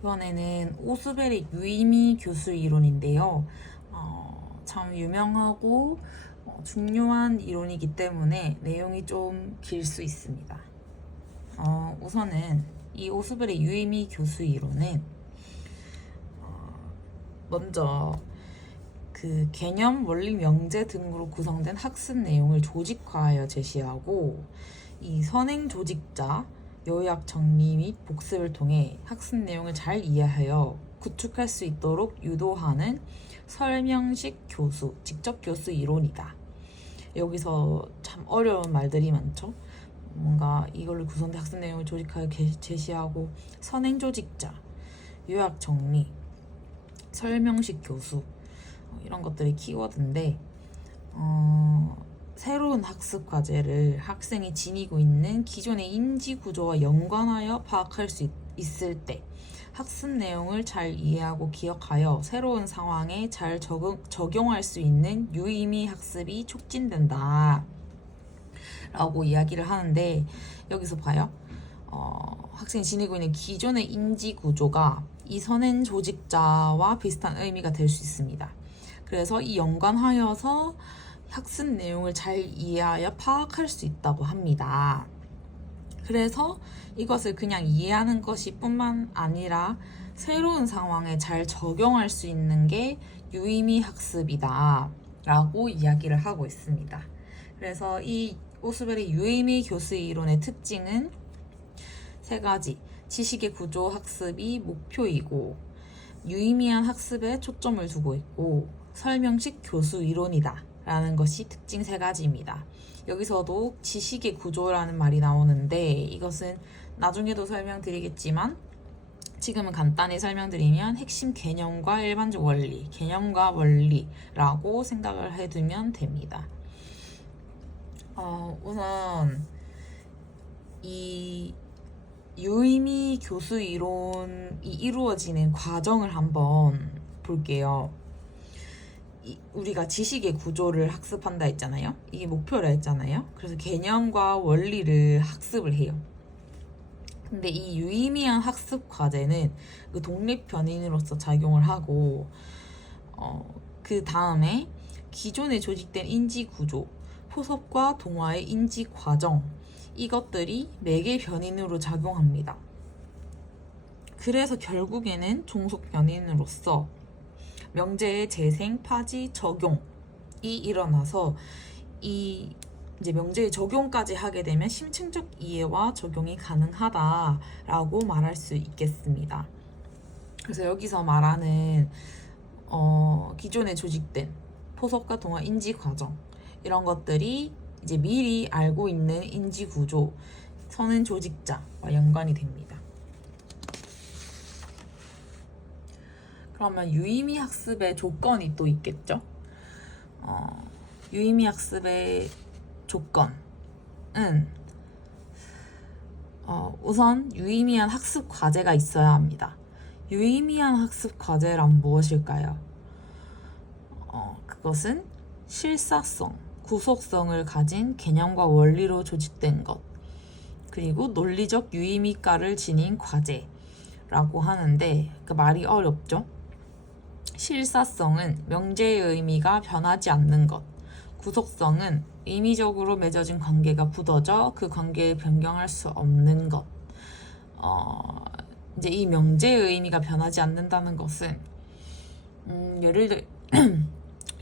이번에는 오스베리 유이미 교수 이론인데요. 참 유명하고 중요한 이론이기 때문에 내용이 좀 길 수 있습니다. 우선은 이 오스베리 유이미 교수 이론은 먼저 그 개념, 원리, 명제 등으로 구성된 학습 내용을 조직화하여 제시하고 이 선행 조직자, 요약 정리 및 복습을 통해 학습 내용을 잘 이해하여 구축할 수 있도록 유도하는 설명식 교수, 직접 교수 이론이다. 여기서 참 어려운 말들이 많죠. 뭔가 이걸로 구성된 학습 내용을 조직하여 제시하고 선행 조직자, 요약 정리, 설명식 교수 이런 것들이 키워드인데 새로운 학습 과제를 학생이 지니고 있는 기존의 인지 구조와 연관하여 파악할 수 있을 때 학습 내용을 잘 이해하고 기억하여 새로운 상황에 잘 적용할 수 있는 유의미 학습이 촉진된다 라고 이야기를 하는데, 여기서 봐요. 학생이 지니고 있는 기존의 인지 구조가 이 선행 조직자와 비슷한 의미가 될 수 있습니다. 그래서 이 연관하여서 학습 내용을 잘 이해하여 파악할 수 있다고 합니다. 그래서 이것을 그냥 이해하는 것이 뿐만 아니라 새로운 상황에 잘 적용할 수 있는 게 유의미 학습이다 라고 이야기를 하고 있습니다. 그래서 이 오스베리 유의미 교수 이론의 특징은 세 가지. 지식의 구조 학습이 목표이고, 유의미한 학습에 초점을 두고 있고, 설명식 교수 이론이다 라는 것이 특징 세 가지입니다. 여기서도 지식의 구조라는 말이 나오는데, 이것은 나중에도 설명드리겠지만 지금은 간단히 설명드리면 핵심 개념과 일반적 원리, 개념과 원리라고 생각을 해두면 됩니다. 우선 이 유의미 교수 이론이 이루어지는 과정을 한번 볼게요. 우리가 지식의 구조를 학습한다 했잖아요. 이게 목표라 했잖아요. 그래서 개념과 원리를 학습을 해요. 근데 이 유의미한 학습 과제는 그 독립 변인으로서 작용을 하고, 그 다음에 기존에 조직된 인지 구조, 포섭과 동화의 인지 과정, 이것들이 매개 변인으로 작용합니다. 그래서 결국에는 종속 변인으로서 명제의 재생, 파지, 적용이 일어나서 이제 명제의 적용까지 하게 되면 심층적 이해와 적용이 가능하다라고 말할 수 있겠습니다. 그래서 여기서 말하는 기존에 조직된 포섭과 동화 인지 과정, 이런 것들이 이제 미리 알고 있는 인지 구조, 선행 조직자와 연관이 됩니다. 그러면 유의미 학습의 조건이 또 있겠죠? 유의미 학습의 조건은 우선 유의미한 학습 과제가 있어야 합니다. 유의미한 학습 과제란 무엇일까요? 그것은 실사성, 구속성을 가진 개념과 원리로 조직된 것, 그리고 논리적 유의미가를 지닌 과제라고 하는데, 그 말이 어렵죠? 실사성은 명제의 의미가 변하지 않는 것, 구속성은 의미적으로 맺어진 관계가 굳어져 그 관계를 변경할 수 없는 것. 이제 이 명제의 의미가 변하지 않는다는 것은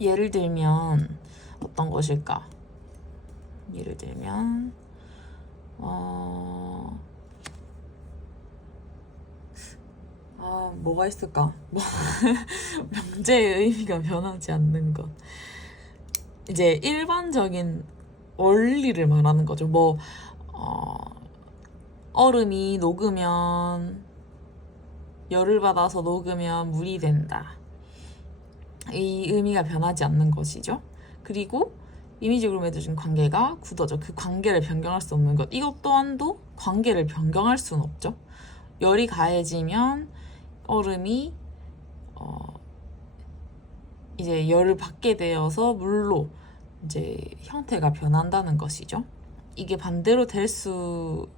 예를 들면 어떤 것일까? 예를 들면 뭐가 있을까? 명제의 의미가 변하지 않는 것. 이제 일반적인 원리를 말하는 거죠. 얼음이 녹으면, 열을 받아서 녹으면 물이 된다. 이 의미가 변하지 않는 것이죠. 그리고 임의적으로 맺어진 관계가 굳어져 그 관계를 변경할 수 없는 것. 이것 또한도 관계를 변경할 수는 없죠. 열이 가해지면 얼음이 이제 열을 받게 되어서 물로 이제 형태가 변한다는 것이죠. 이게 반대로 될 수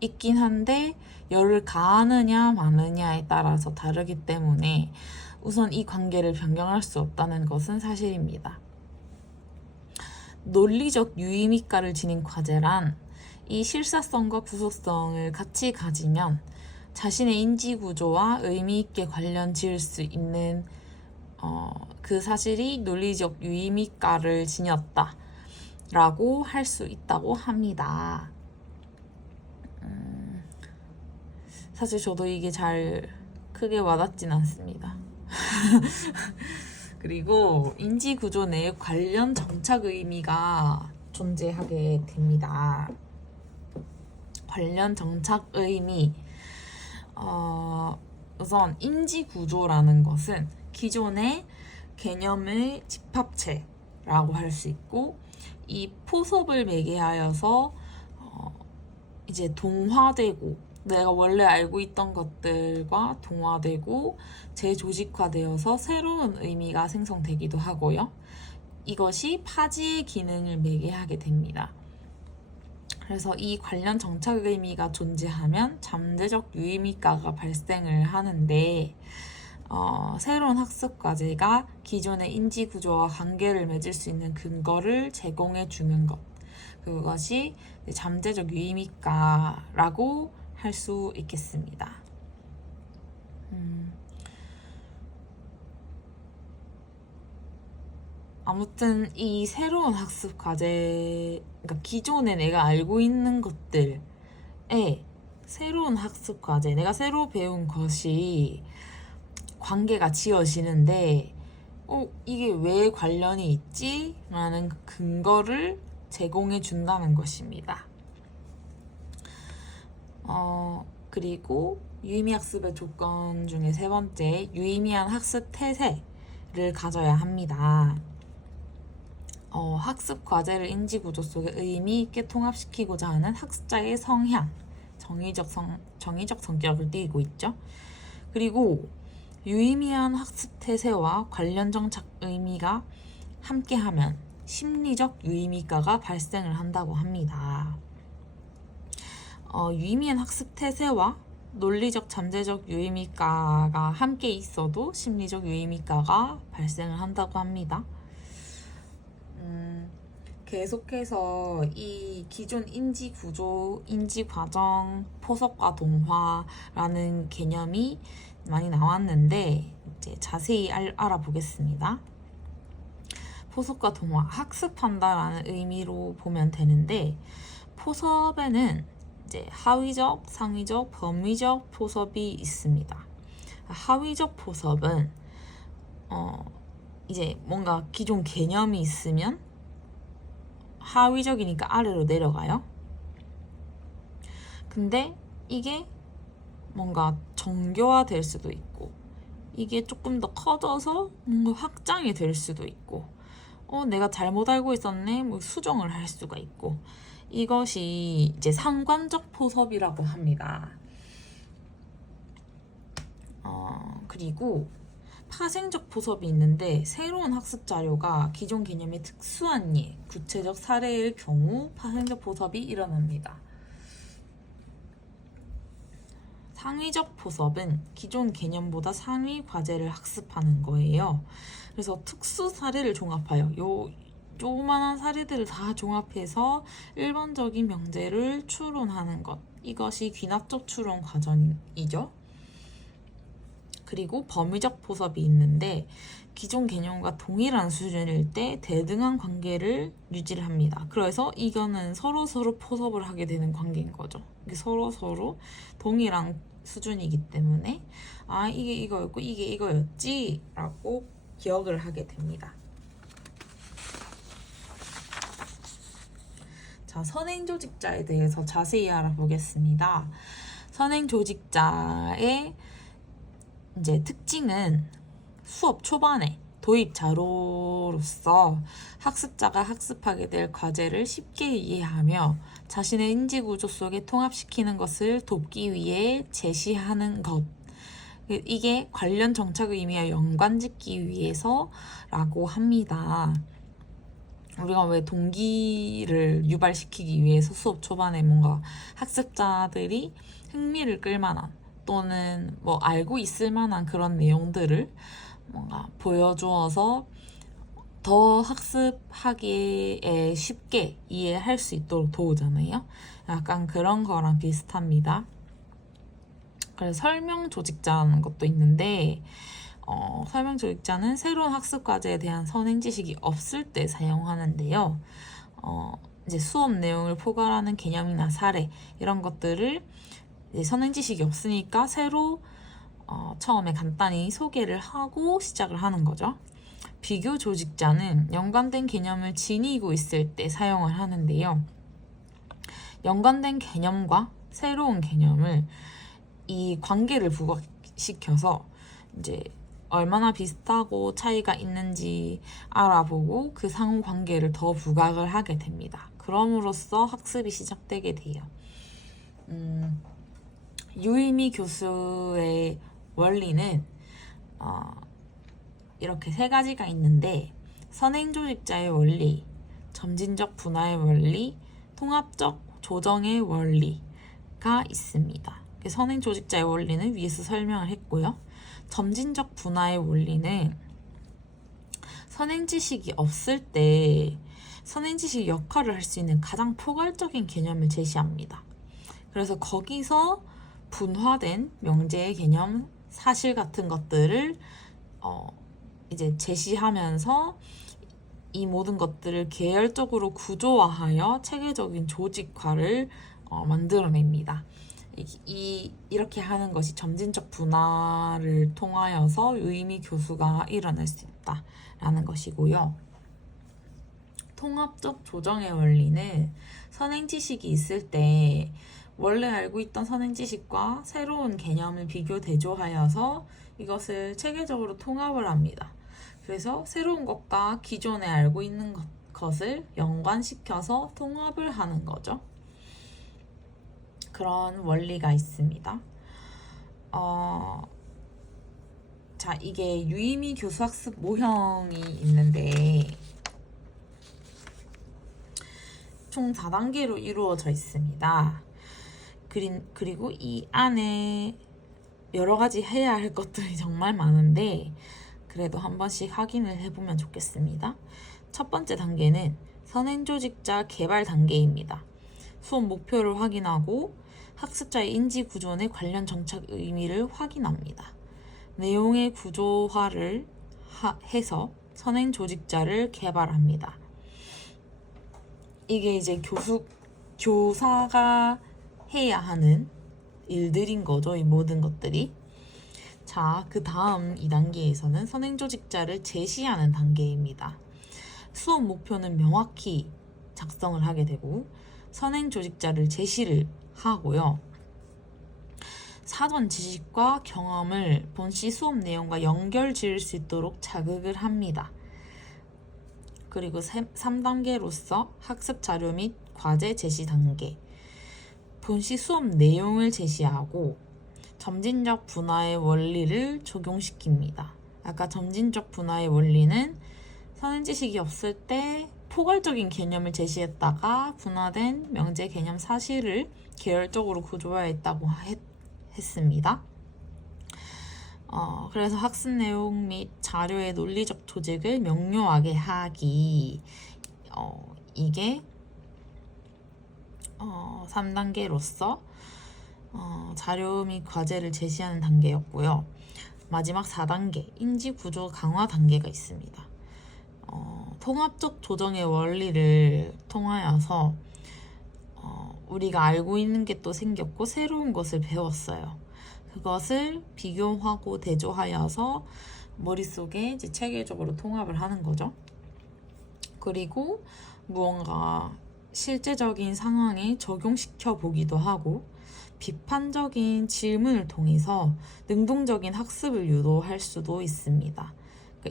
있긴 한데 열을 가하느냐 마느냐에 따라서 다르기 때문에 우선 이 관계를 변경할 수 없다는 것은 사실입니다. 논리적 유의미가를 지닌 과제란 이 실사성과 구속성을 같이 가지면 자신의 인지구조와 의미있게 관련 지을 수 있는 그 사실이 논리적 유의미가를 지녔다 라고 할 수 있다고 합니다. 사실 저도 이게 잘 크게 와닿진 않습니다. 그리고 인지구조 내에 관련 정착 의미가 존재하게 됩니다. 관련 정착 의미. 우선 인지구조라는 것은 기존의 개념의 집합체라고 할 수 있고, 이 포섭을 매개하여서 이제 동화되고 내가 원래 알고 있던 것들과 동화되고 재조직화되어서 새로운 의미가 생성되기도 하고요. 이것이 파지의 기능을 매개하게 됩니다. 그래서 이 관련 정착 의미가 존재하면 잠재적 유의미가가 발생을 하는데 새로운 학습 과제가 기존의 인지 구조와 관계를 맺을 수 있는 근거를 제공해 주는 것, 그것이 잠재적 유의미가라고 할 수 있겠습니다. 아무튼 이 새로운 학습 과제, 그러니까 기존에 내가 알고 있는 것들에 새로운 학습 과제, 내가 새로 배운 것이 관계가 지어지는데 이게 왜 관련이 있지? 라는 근거를 제공해 준다는 것입니다. 그리고 유의미 학습의 조건 중에 세 번째, 유의미한 학습 태세를 가져야 합니다. 학습 과제를 인지 구조 속에 의미 있게 통합시키고자 하는 학습자의 성향, 정의적 성격을 띠고 있죠. 그리고 유의미한 학습 태세와 관련 정착 의미가 함께하면 심리적 유의미가가 발생을 한다고 합니다. 유의미한 학습 태세와 논리적 잠재적 유의미가가 함께 있어도 심리적 유의미가가 발생을 한다고 합니다. 계속해서 이 기존 인지 구조, 인지 과정, 포섭과 동화라는 개념이 많이 나왔는데 이제 자세히 알아보겠습니다. 포섭과 동화, 학습한다라는 의미로 보면 되는데, 포섭에는 이제 하위적, 상위적, 범위적 포섭이 있습니다. 하위적 포섭은 이제 뭔가 기존 개념이 있으면 하위적이니까 아래로 내려가요. 근데 이게 뭔가 정교화될 수도 있고, 이게 조금 더 커져서 뭔가 확장이 될 수도 있고, 내가 잘못 알고 있었네, 뭐 수정을 할 수가 있고, 이것이 이제 상관적 포섭이라고 합니다. 그리고 파생적 포섭이 있는데, 새로운 학습 자료가 기존 개념의 특수한 예, 구체적 사례일 경우 파생적 포섭이 일어납니다. 상위적 포섭은 기존 개념보다 상위 과제를 학습하는 거예요. 그래서 특수 사례를 종합하여 조그만한 사례들을 다 종합해서 일반적인 명제를 추론하는 것, 이것이 귀납적 추론 과정이죠. 그리고 범위적 포섭이 있는데, 기존 개념과 동일한 수준일 때 대등한 관계를 유지를 합니다. 그래서 이거는 서로 포섭을 하게 되는 관계인 거죠. 이게 서로 동일한 수준이기 때문에 이게 이거였고 이게 이거였지 라고 기억을 하게 됩니다. 자, 선행조직자에 대해서 자세히 알아보겠습니다. 선행조직자의 이제 특징은 수업 초반에 도입 자료로서 학습자가 학습하게 될 과제를 쉽게 이해하며 자신의 인지 구조 속에 통합시키는 것을 돕기 위해 제시하는 것. 이게 관련 정착 의미와 연관짓기 위해서라고 합니다. 우리가 왜 동기를 유발시키기 위해서 수업 초반에 뭔가 학습자들이 흥미를 끌만한 또는 뭐 알고 있을 만한 그런 내용들을 뭔가 보여주어서 더 학습하기에 쉽게 이해할 수 있도록 도우잖아요. 약간 그런 거랑 비슷합니다. 그래서 설명 조직자라는 것도 있는데 설명 조직자는 새로운 학습 과제에 대한 선행 지식이 없을 때 사용하는데요. 이제 수업 내용을 포괄하는 개념이나 사례 이런 것들을 이제 선행 지식이 없으니까 새로 처음에 간단히 소개를 하고 시작을 하는 거죠. 비교 조직자는 연관된 개념을 지니고 있을 때 사용을 하는데요. 연관된 개념과 새로운 개념을 이 관계를 부각시켜서 이제 얼마나 비슷하고 차이가 있는지 알아보고 그 상호 관계를 더 부각을 하게 됩니다. 그럼으로써 학습이 시작되게 돼요. 유의미 교수의 원리는 이렇게 세 가지가 있는데 선행조직자의 원리, 점진적 분화의 원리, 통합적 조정의 원리가 있습니다. 선행조직자의 원리는 위에서 설명을 했고요. 점진적 분화의 원리는 선행지식이 없을 때 선행지식 역할을 할 수 있는 가장 포괄적인 개념을 제시합니다. 그래서 거기서 분화된 명제의 개념, 사실 같은 것들을 이제 제시하면서 이 모든 것들을 계열적으로 구조화하여 체계적인 조직화를 만들어냅니다. 이렇게 하는 것이 점진적 분화를 통하여서 유의미 교수가 일어날 수 있다라는 것이고요. 통합적 조정의 원리는 선행 지식이 있을 때 원래 알고 있던 선행 지식과 새로운 개념을 비교 대조하여서 이것을 체계적으로 통합을 합니다. 그래서 새로운 것과 기존에 알고 있는 것을 연관시켜서 통합을 하는 거죠. 그런 원리가 있습니다. 자, 이게 유의미 교수학습 모형이 있는데 총 4단계로 이루어져 있습니다. 그리고 이 안에 여러 가지 해야 할 것들이 정말 많은데 그래도 한 번씩 확인을 해보면 좋겠습니다. 첫 번째 단계는 선행조직자 개발 단계입니다. 수업 목표를 확인하고 학습자의 인지 구조의 관련 정책 의미를 확인합니다. 내용의 구조화를 해서 선행 조직자를 개발합니다. 이게 이제 교사가 해야 하는 일들인 거죠. 이 모든 것들이. 자, 그 다음 2단계에서는 선행 조직자를 제시하는 단계입니다. 수업 목표는 명확히 작성을 하게 되고 선행 조직자를 제시를 하고요. 사전 지식과 경험을 본시 수업 내용과 연결 지을 수 있도록 자극을 합니다. 그리고 3단계로서 학습 자료 및 과제 제시 단계. 본시 수업 내용을 제시하고 점진적 분화의 원리를 적용시킵니다. 아까 점진적 분화의 원리는 선행 지식이 없을 때 포괄적인 개념을 제시했다가 분화된 명제 개념 사실을 계열적으로 구조화했다고 했습니다. 그래서 학습 내용 및 자료의 논리적 조직을 명료하게 하기. 이게 3단계로서 자료 및 과제를 제시하는 단계였고요. 마지막 4단계 인지구조 강화 단계가 있습니다. 통합적 조정의 원리를 통하여서 우리가 알고 있는 게 또 생겼고 새로운 것을 배웠어요. 그것을 비교하고 대조하여서 머릿속에 이제 체계적으로 통합을 하는 거죠. 그리고 무언가 실제적인 상황에 적용시켜 보기도 하고 비판적인 질문을 통해서 능동적인 학습을 유도할 수도 있습니다.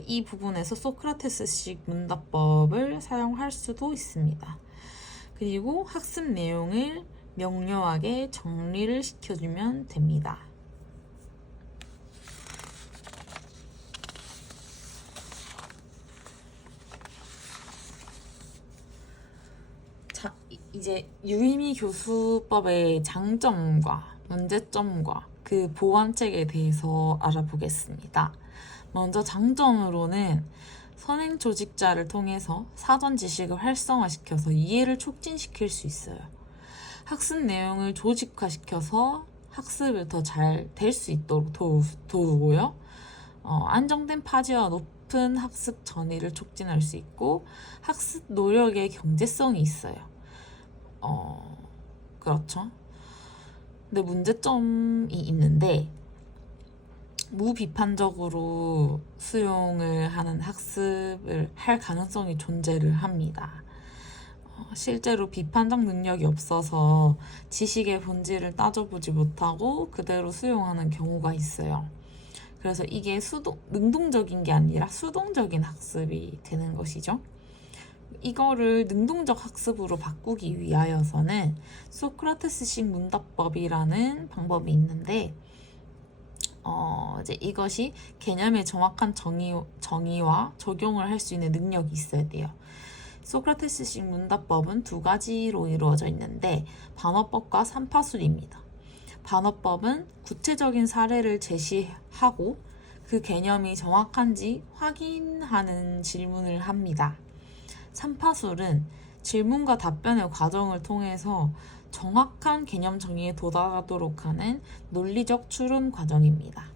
이 부분에서 소크라테스식 문답법을 사용할 수도 있습니다. 그리고 학습 내용을 명료하게 정리를 시켜주면 됩니다. 이제 유의미 교수법의 장점과 문제점과 그 보완책에 대해서 알아보겠습니다. 먼저 장점으로는 선행 조직자를 통해서 사전 지식을 활성화시켜서 이해를 촉진시킬 수 있어요. 학습 내용을 조직화시켜서 학습을 더 잘 될 수 있도록 도우고요. 안정된 파지와 높은 학습 전이를 촉진할 수 있고 학습 노력의 경제성이 있어요. 그렇죠. 근데 문제점이 있는데 무비판적으로 수용을 하는 학습을 할 가능성이 존재를 합니다. 실제로 비판적 능력이 없어서 지식의 본질을 따져보지 못하고 그대로 수용하는 경우가 있어요. 그래서 이게 능동적인 게 아니라 수동적인 학습이 되는 것이죠. 이거를 능동적 학습으로 바꾸기 위하여서는 소크라테스식 문답법이라는 방법이 있는데 이제 이것이 개념의 정확한 정의와 적용을 할 수 있는 능력이 있어야 돼요. 소크라테스식 문답법은 두 가지로 이루어져 있는데 반어법과 삼파술입니다. 반어법은 구체적인 사례를 제시하고 그 개념이 정확한지 확인하는 질문을 합니다. 삼파술은 질문과 답변의 과정을 통해서 정확한 개념 정의에 도달하도록 하는 논리적 추론 과정입니다.